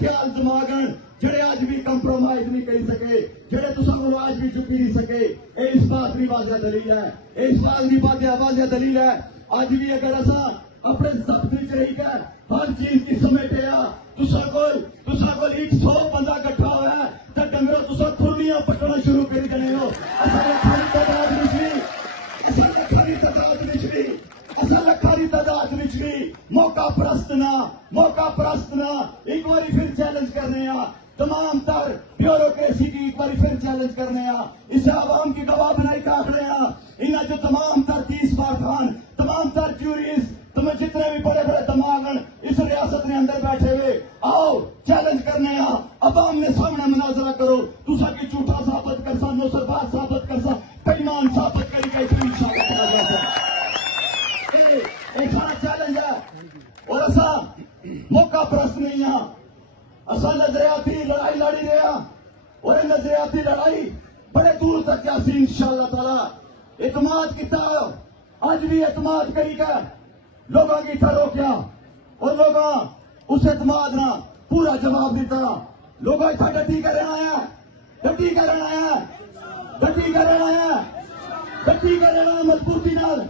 خیال دماغ جڑے آج بھی کمپرومائز نہیں کر سکے، جڑے تساں کو آج بھی چکی نہیں سکے، اس بات کی واضح دلیل ہے، اس بات کی واضح دلیل ہے۔ آج بھی اگر ایسا اپنے ضبط وچ رہی کر ہر چیز کی سمیٹے تساں کو 100 بندہ کٹھا ہوا ہے تے ڈنگرو تساں تھرنیاں پٹنا شروع کر دینے ہو۔ اصل کھاری تعداد نچلی، اصل کھاری تعداد نچلی، اصل کھاری تعداد نچلی، موقع پرست نہ ایک باری پھر چیلنج کرنے تمام تر بیوروکریسی کی ایک بار پھر چیلنج کرنے اسے عوام کی گواہ بنائی کا آخر انہیں جو تمام تر 30 بار خان، تمام تر جوریز، تمہیں جتنے بھی بڑے بڑے دماغ اس ریاست نے اندر بیٹھے ہوئے، آؤ چیلنج کرنے عوام نے سامنے مناظرہ کرو، تسا کی جھوٹا ثابت کرسا، نوسرباز ثابت کرسا، بےایمان ثابت کری کہ اتنی انشاءاللہ کیا جائے ایک سارا چیلنج ہے۔ اور ایسا موقع پرست نہیں ہے، اصل نظریاتی لڑائی لڑی رہا اور یہ نظریاتی لڑائی بڑے دور تک جاسی انشاءاللہ تعالی۔ اعتماد کیتا آج بھی اعتماد کری کر لوگوں کی تھا روکیا اور لوگوں اس اعتماد نہ پورا جواب دیتا۔ لوگوں اتنا ڈٹی کرنے آیا، ڈٹی کرنے آیا، ڈٹی کرنے آیا، ڈٹی کرنے آیا مضبوطی نال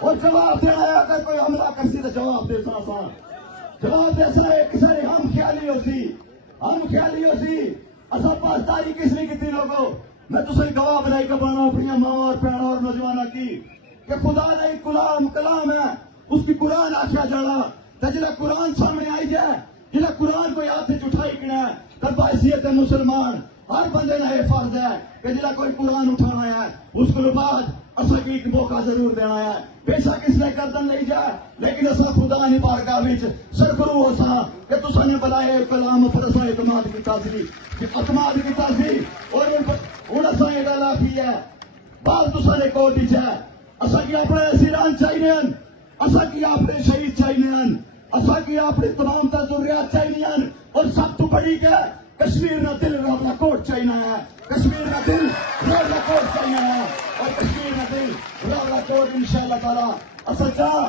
اور جواب دینا آیا۔ اگر کوئی حملہ کرسی تو جواب دے سا جواب ایسا ہے کسی ہم خیالی ہو سی اصا پاسداری کس نے کی لوگوں۔ میں تو صحیح گواہ بنائی کے بنا اپنی ماں اور بہنوں اور نوجوانوں کی کہ خدا نے ایک کلام ہے، اس کی قرآن آخیا جانا تو جلا قرآن سامنے آئی جائے، جلا قرآن کوئی ہاتھ اٹھائی کنا ہے تب حیثیت مسلمان ہر بندے نے یہ فرض ہے کہ جلا کوئی قرآن اٹھانا ہے اس کو بعد اصا کی ایک موقع ضرور دینا ہے۔ بے شک اس نے گردن نہیں جائے لیکن اصا خدا نہیں بارگاہ وچ سرخرو ہو سا کہ تسا نے بلائے کلام پر اصا اعتماد کیتا سی اور ہن اصا یہ گل آخی ہے بال تسا نے کوٹ وچ ہے اصا کی اپنے اسیران چاہیے، اصا کی اپنے شہید چاہیے، اصا کی اپنی تمام تر ضروریات چاہیے اور سب تو بڑی کہ کشمیر نہ دل راولا کوٹ چاہیے ہے، کشمیر نہ دل راولا کوٹ چاہیے ہے اور کشمیر نہ دل راولا کوٹ انشاءاللہ تعالی اصل چاہ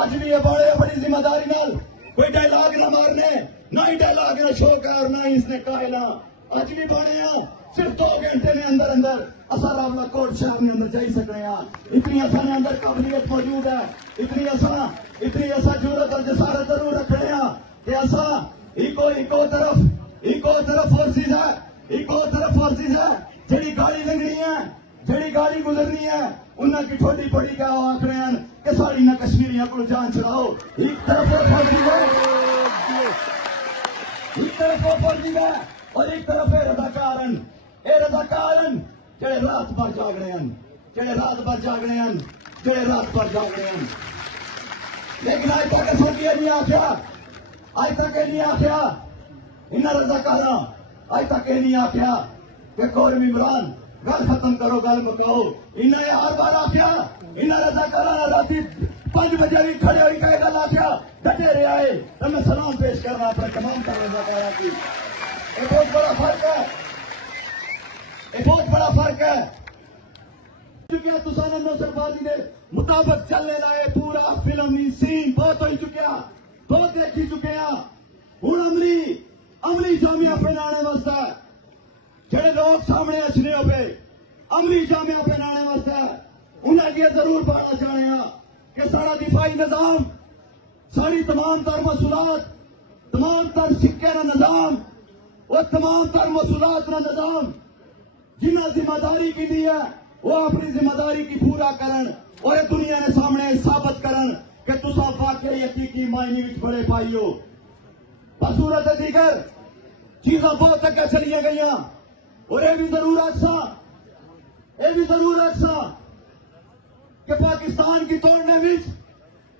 آج بھی یہ بڑی ذمہ داری نال کوئی ڈائلاگ نہ مارنے، نہ ہی ڈائلاگ نہ شو کر، نہ ہی اس نے کہنا آج بھی بڑے ہیں صرف 2 گھنٹے نے اندر اصا راولا کوٹ شہر نے اندر جائی سکنے ہیں۔ اتنی اصا نے اندر قابلیت موجود ہے، اتنی اصا جرت اور جسارت ضرور رکھنے ہیں کہ اصا ایکو طرف فورسز ہے جڑی گاڑی لنگنی ہے، جڑی گاڑی گزرنی ہے انہاں کی ٹھوڈی پڑی کیا آخرے ہیں کہ ساری نہ کشمیریاں کو جان چھڑاؤ۔ ایک طرف وہ فوجی ہے اور ایک طرف رضاکارن جڑے رات بھر جاگنے ہیں، لیکن آج تک اصل یہ نہیں آخیا انہاں رضاکاراں آج تک یہ نہیں آخیا کہ قوم عمران گل ختم کرو، گل مکاؤ۔ انہیں یہ ہر بار آخیا، انہیں رضاکاراں رات 5 بجے بھی کھڑے ہوئی کہ گل آخیا ڈٹے رہے آئے تو میں سلام پیش کرنا اپنے تمام تر رضاکاراں کی۔ یہ بہت بڑا فرق ہے، چکیا تساں نوسربازی کے مطابق چلنے لائے پورا فلمی سین بہت ہو چکیا، بہت دیکھی چکے ہیں۔ ہوں عملی جامعہ پہنانے واسطے جڑے لوگ سامنے اچھنے ہو پہ عملی جامعہ پہنانے واسطے انہیں یہ ضرور پانا چاہنے ہیں کہ سارا دفاعی نظام، ساری تمام تر محصولات، تمام تر سکے کا نظام اور تمام تر محصولات کا نظام جنہیں ذمہ داری کی دی ہے وہ اپنی ذمہ داری کی پورا کرن اور یہ دنیا نے سامنے ثابت کرن کہ تسا واقعی حقیقی معنی وچ بڑے پائی ہو۔ بصورت دیگر چیزاں بہت اگے چلیاں گئی اور یہ بھی ضرور رکھسا کہ پاکستان کی توڑنے میں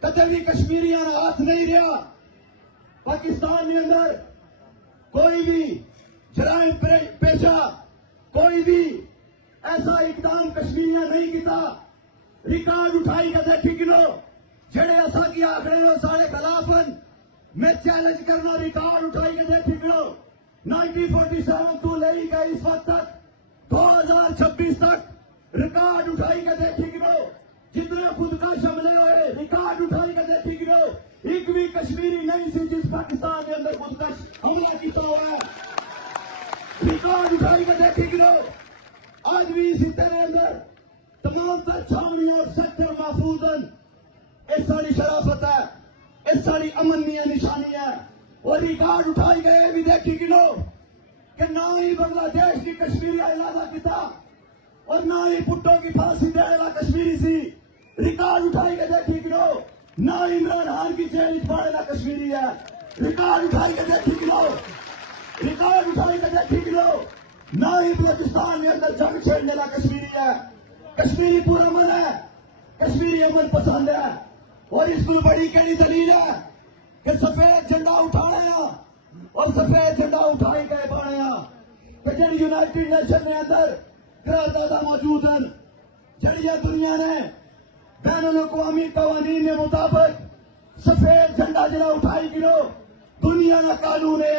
کدے بھی کشمیریاں ہاتھ نہیں رہا۔ پاکستان کے اندر کوئی بھی جرائم پیشہ، کوئی بھی ایسا اقدام کشمیریاں نہیں کیتا۔ ریکارڈ اٹھائی کے دیکھی کلو جڑے ایسا کی آخرے لو سارے خلافن میں چیلنج کرنا، ریکارڈ اٹھائی کے دیکھی کلو 1947 تو لے گئے اس وقت تک 2026 تک ریکارڈ اٹھائی کے دیکھی گرو، جتنے خود کا شملے ہوئے ریکارڈ اٹھائی کے دیکھی گرو، ایک بھی کشمیری نہیں سی جس پاکستان کے اندر خودکش حملہ کیا ہوا ہے. ریکارڈ اٹھائی کے دیکھی گرو آج بھی اسی طرح اندر تمام تر چھاونیاں اور سیکٹر محفوظ ہیں. اس ساری شرافت ہے, اس ساری امن نشانی ہے. اور ریکارڈ اٹھائی گئے بھی دیکھی گرو کہ نہ ہی بنگلہ دیش کی کشمیری علاحدہ کتا اور نہ ہی پٹوں کی پھانسی دینے والا کشمیری سی. ریکارڈ اٹھائی کے دیکھی گرو نہ عمران خان کی جیل پڑے والا کشمیری ہے. ریکارڈ اٹھائی کے دیکھی گرو, ریکارڈ اٹھائی کے دیکھی گرو نہ ہی بلوچستان کے اندر جنگ چھیڑنے والا کشمیری ہے. کشمیری پورا امن ہے, کشمیری امن پسند ہے. اور اس کو بڑی کہڑی دلیل ہے کہ سفید جھنڈا اٹھانے اور سفید جھنڈا اٹھائی گئے پانے کہ جڑی یونائٹڈ نیشن کے اندر قرارداد موجود ہیں, جڑی دنیا نے بین الاقوامی قوانین کے مطابق سفید جھنڈا جڑا اٹھائی گرو دنیا کا قانون ہے,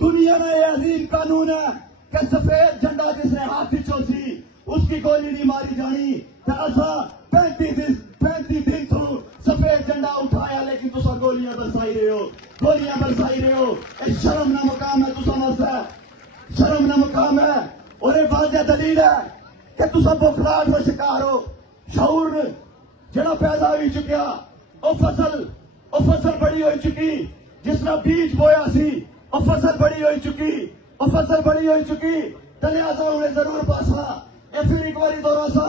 دنیا کا یہ عظیم قانون ہے کہ سفید جھنڈا جس نے ہاتھ سی اس کی گولی نہیں ماری جانی. ایسا 35 دن تو سفید جھنڈا اٹھایا لیکن تصا گولیاں برسائی رہے ہو, گولیاں برسائی رہے ہو. ایک شرم نہ مقام ہے تصا مسا, شرم نہ مقام ہے. اور یہ واضح دلیل ہے کہ تصا بخلاٹ کا شکار ہو. شعور جڑا پیدا ہوئی چکیا وہ فصل بڑی ہوئی چکی, جس نے بیج بویا سی وہ فصل بڑی ہوئی چکی, وہ فصل بڑی ہوئی چکی. لہٰذا انہیں ضرور پاسا یہ پھر ایک باری دورہ سا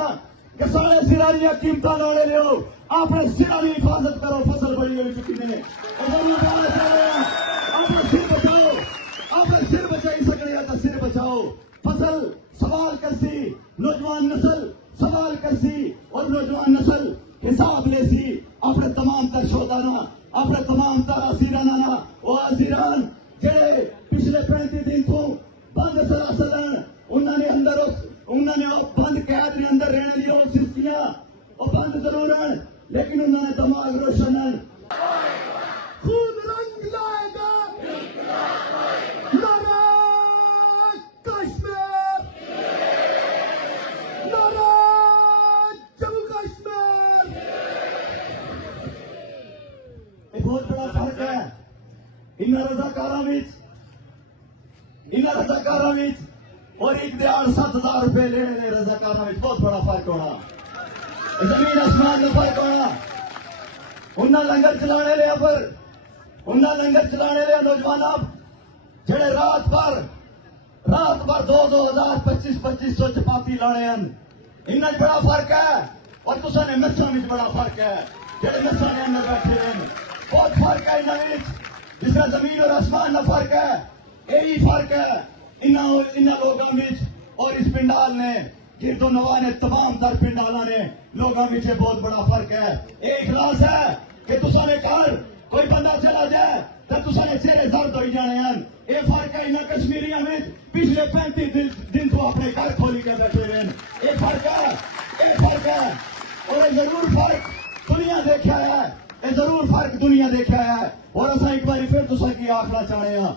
کہ سارے سراری قیمتیں لانے لو, اپنے سرا کی حفاظت کرو. فصل بڑی ہوئی چکی نے ضرور بولنا چاہ رہے ہیں اپنا سر بچاؤ, اپنا سر بچائی سکتے ہیں تو سر بچاؤ. فصل سوال کرسی, نوجوان نسل سوال کرسی اور نوجوان نسل حساب لے سی اپنے تمام تر شہدانا, اپنے تمام تر اسیرانا. وہ اسیران جڑے پچھلے 35 دن تو بند سلاسل ہیں, انہوں نے اندر انہوں نے بند قید کے اندر رہنے لی اور سستیاں وہ بند ضرور ہیں لیکن انہوں نے دماغ روشن ہے. خون رنگ لائے گا نعرہ کشمیر, نعرہ جموں کشمیر. ایک بہت بڑا فرق ہے ان رضاکاراں اور ایک دیہڑ 7,000 روپے لینے رضاکاراں بہت بڑا فرق ہونا, زمین آسمان کا فرق ہونا. انہیں لنگر چلانے لیا پر انہیں لنگر چلانے لیا نوجوان جڑے رات بھر 2,000 2500 چپاتی لانے ہیں. ان بڑا فرق ہے. اور تصا نے مساں میں بڑا فرق ہے, جڑے مساں نے اندر بیٹھے ہیں بہت فرق ہے. انہوں جس طرح زمین اور آسمان کا فرق ہے یہی فرق ہے ان لوگوں میں اور اس پنڈال نے گرد و نواح نے تمام تر پنڈالوں نے لوگوں میں بہت بڑا فرق ہے. ایک اخلاص ہے کہ تصا نے گھر کوئی بندہ چلا جائے تو تصا نے چہرے درد ہوئی جانے ہیں. یہ فرق ہے ان کشمیریوں میں پچھلے 35 دن تو اپنے گھر کھولی کے بیٹھے ہوئے ہیں. یہ فرق ہے, یہ فرق ہے. اور یہ ضرور فرق دنیا دیکھا ہے, یہ ضرور فرق دنیا دیکھا ہے. اور اصا ایک بار پھر تصا کی آخنا چاہتے ہیں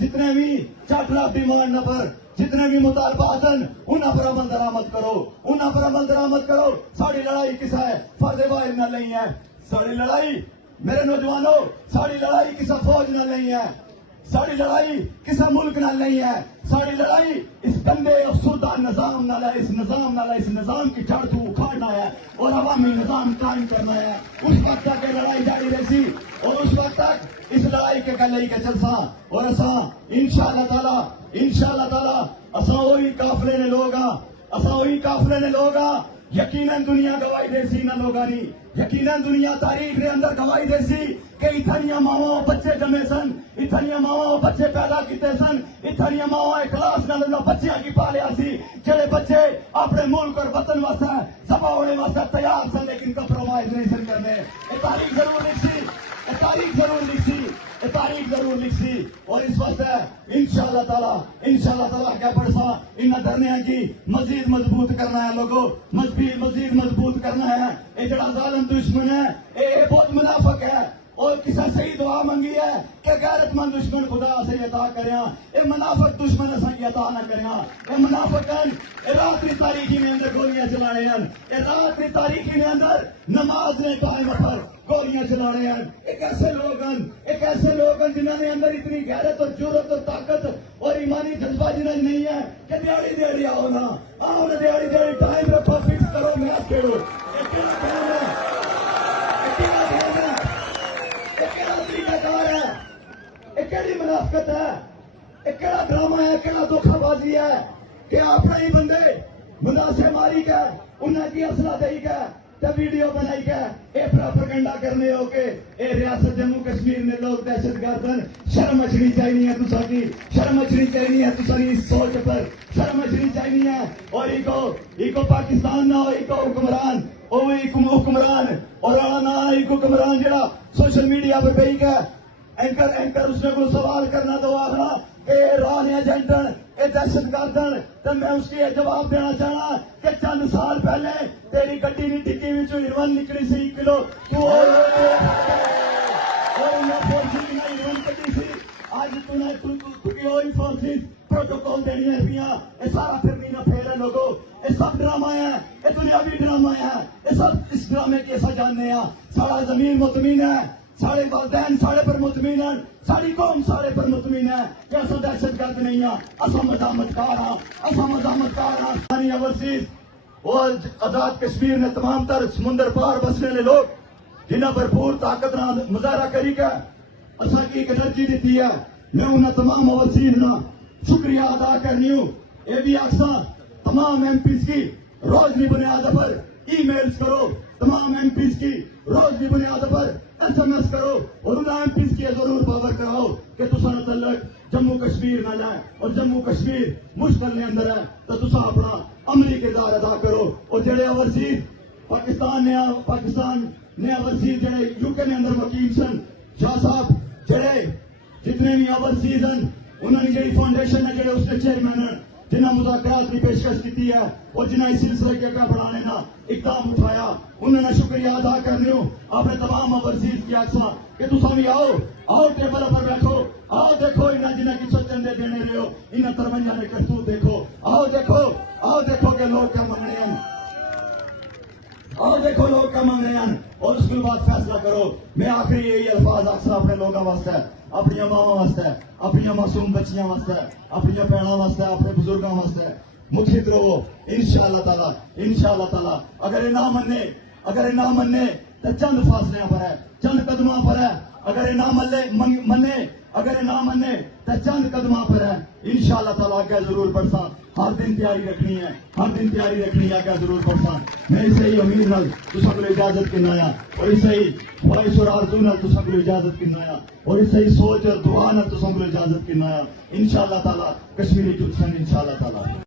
جتنے بھی چارٹر آف ڈیمانڈ نمبر جتنے بھی مطالبات ہیں انہاں پر عمل درآمد کرو, انہاں پر عمل درآمد کرو. ساری لڑائی کس ہے فرد واحد نہ نہیں ہے. ساری لڑائی میرے نوجوانوں ساری لڑائی کسی فوج نہ نہیں ہے, ساری لڑائی کسی ملک نہ نہیں ہے. ساری لڑائی اس گندے افسردہ نظام نہ ہے, اس نظام کی جڑ کو اکھاڑنا ہے اور عوامی نظام قائم کرنا ہے. اس وقت تک یہ لڑائی جاری رہی اور اس وقت تک اس لڑائی کے گلے کے چلسا. اور اساں انشاءاللہ تعالی اساں وہی قافلے نے لوگ یقیناً دنیا گواہی دے سی نہ لوگاں نہیں, یقیناً دنیا تاریخ نے اندر گواہی دے سی کہ اتنیاں ماواں بچے جمے سن, اتنیاں ماواں بچے پیدا کیتے سن, اتنیاں ماواں اخلاص نال بچیاں کی پالیا سی جڑے بچے اپنے ملک اور وطن واسطے ذبح ہونے واسطے تیار سن لیکن کمپرومائز نہیں سن کرنے. یہ تاریخ ضرور لکھی, یہ تاریخ ضرور لکھی. اور اس وقت انشاءاللہ تعالیٰ کیا پڑسا ان دھرنے کی مزید مضبوط کرنا ہے, لوگوں مزید مضبوط کرنا ہے. یہ جڑا ظالم دشمن ہے یہ بہت منافق ہے اور کسا صحیح دعا منگی ہے کہ غیرت مند دشمن خدا سے عطا کریا اے منافق دشمن اساں کی عطا نہ کریا اے منافقن اے رات کی تاریخی میں اندر گولیاں چلانے ہیں اے رات کی تاریخی میں اندر نماز نے ٹائم پر گولیاں چلانے ہیں ایک ایسے لوگ جنہوں نے اندر اتنی غیرت اور جرأت اور طاقت اور ایمانی جذبہ جنہوں نہیں ہے کہ دیہڑی آؤ نا آؤ نا دیہڑی ٹائم رکھو فکس کرو میچ کھیلو یہ کیا کام ہے کیڑی منافقت ہے یہ کیڑا ڈرامہ ہے کیڑا دھوکھا بازی ہے کہ اپنے ہی بندے مناسب ماری کا انہیں کی اصلہ دئی کا ویڈیو بنائی کا یہ پراپرگنڈا کرنے ہو کے اے ریاست جموں کشمیر میں لوگ دہشت گردن شرم اچھنی چاہیے تسا کی شرم اچھنی چاہیے تسا کی سوچ پر شرم اچھنی چاہیے اور ایکو پاکستان نہ ہو ایکو حکمران حکمران اور نہ ایک حکمران جڑا سوشل میڈیا پہ پہ گیا اینکر اس نے کوئی سوال کرنا تو آخنا کہ ران ایجنٹن اے دہشت گردن تو میں اس کی جواب دینا چاہنا کہ چند سال پہلے تیری گڈی نہیں ٹکی وچ ہیروئن نکلی سی 1 کلو تو آج تھی فورسز پروٹوکول دینی ہے پیا یہ سارا پھرنی نہ پھیر ہے لوگوں یہ سب ڈرامہ ہے یہ دنیاوی ڈرامہ ہے یہ سب اس ڈرامے کے ایسا جاننے ہیں سارا زمین مطمئن ہے سارے والدین سارے پر مطمئن ہیں ساری قوم سارے پر مطمئن ہے کہ اصا دہشت گرد نہیں ہاں اصا مزاحمت کار ہاں اوورسیز اور آزاد کشمیر نے تمام تر سمندر پار بسنے والے لوگ جنہیں بھرپور طاقت نہ مظاہرہ کری کا اصا کی ایک انرجی دیتی ہے میں انہیں تمام اوورسیز نہ شکریہ ادا کرنی ہوں یہ بھی اکثر تمام ایم پیز کی روزنی بنیاد پر ای میلز کرو تمام ایم پیز کی روزنی بنیاد پر ایس ایم ایس کرو اور ان ایم پیز کی ضرور پاور کراؤ کہ تسا تعلق جموں کشمیر نہ جائے اور جموں کشمیر مشکل نے اندر ہے تو تسا اپنا عملی کردار ادا کرو اور جڑے اوورسیز پاکستان نے اوورسیز جڑے یو کے نے اندر وکیل سن شاہ صاحب جڑے جتنے بھی اوورسیز ہیں انہوں نے جڑی فاؤنڈیشن ہے جڑے اس کے چیئرمین ہیں جنہیں مذاکرات کی پیشکش کی ہے اور جنہیں اس سلسلے کے بڑھانے کا اقدام اٹھایا انہوں نے شکریہ ادا کرنے ہو اپنے تمام اوورسیز کی اکثر کہ تسا بھی آؤ ٹیبل پر بیٹھو آؤ دیکھو انہیں جنہیں کی چندے دینے رہے ہو انہیں ترمنجا نے کرتوت دیکھو آؤ دیکھو کہ لوگ کیا منگنے ہیں آؤ دیکھو لوگ کیا منگ رہے ہیں اور اس کے بعد فیصلہ کرو میں آخری یہی الفاظ اکثر اپنے لوگوں واسطے اپنی ماواں واسطے اپنی معصوم بچیاں واسطے اپنی بہنوں واسطے اپنے بزرگوں واسطے مخلص رہو انشاءاللہ تعالی اگر یہ نہ منے تو چند فاصلے پر ہے چند قدموں پر ہے اگر یہ نہ منے تو چند قدموں پر ہے انشاءاللہ تعالی کیا ضرور پڑساں ہر دن تیاری رکھنی ہے کیا ضرور پڑساں میں اسے ہی امید نال تساں کو اجازت کرنا اور اسے ہی خواہش اور آرزو نال تساں کو اجازت کرنا اور اسے ہی سوچ اور دعا نال تساں کو اجازت کرنا انشاءاللہ تعالی کشمیری ٹکسن انشاءاللہ تعالی